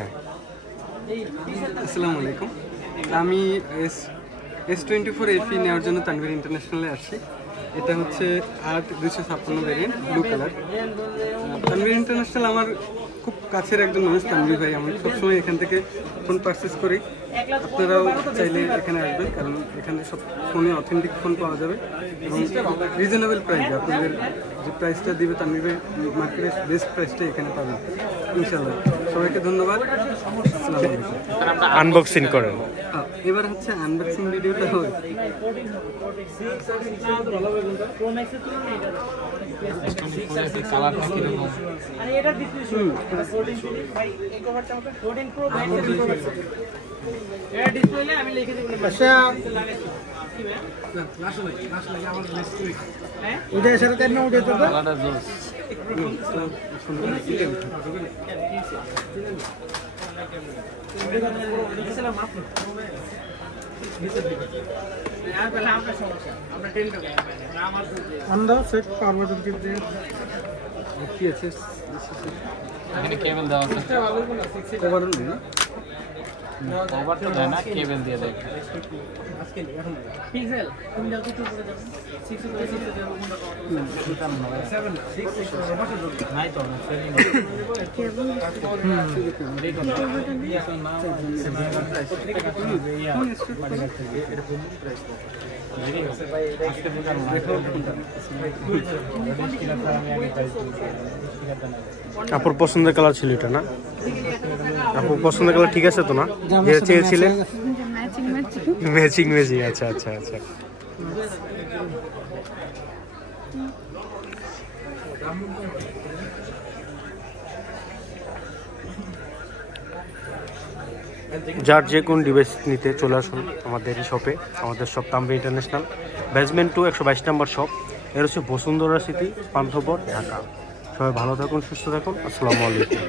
হ্যাঁ। আসসালামু আলাইকুম। আমি S24 FE নেওয়ার জন্য তানভীর ইন্টারন্যাশনালে আসছি। এটা হচ্ছে 8-256 variant, blue colour. Tanvir international আমার খুব কাছের একজন মানুষ, তানভীর ভাই। আমি সবসময় এখান থেকে ফোন পারচেস করি। আপনারাও চাইলে এখানে আসবেন, কারণ এখানে সব ফোনে অথেন্টিক ফোন পাওয়া যাবে এবং রিজনেবল প্রাইসে। আপনাদের যে প্রাইসটা দিবে তানভীর ভাই, মার্কেটের বেস্ট প্রাইসটা এখানে পাবেন ইনশাআল্লাহ। সবাইকে ধন্যবাদ। আসসালামু আলাইকুম। আনবক্সিং করেন। এবার হচ্ছে আনবক্সিং ভিডিওটা হয়। কেবল দেওয়া আছে, ওভারঅল না ওভার তো দেয় না, কেবল দিয়ে দেয়। পিক্সেল তুমি যাও কিছু করে যাও 6 করে 6 দেব কোনটা পাবো 7 6 নাই তো কেবল আপুর পছন্দের কালার ছিল এটা না? আপুর পছন্দের কালার ঠিক আছে তো না? যেটা চেয়েছিলেন ম্যাচিং ম্যাচিং। আচ্ছা আচ্ছা আচ্ছা। যার যে কোন ডিভাইস নিতে চলে আসুন আমাদের এই শপে। আমাদের শপ তানভীর ইন্টারন্যাশনাল, বেসমেন্ট 2 122 নম্বর শপ। এর হচ্ছে বসুন্ধরা সিটি, পান্থপথ, ঢাকা। সবাই ভালো থাকুন, সুস্থ থাকুন। আসসালামু আলাইকুম।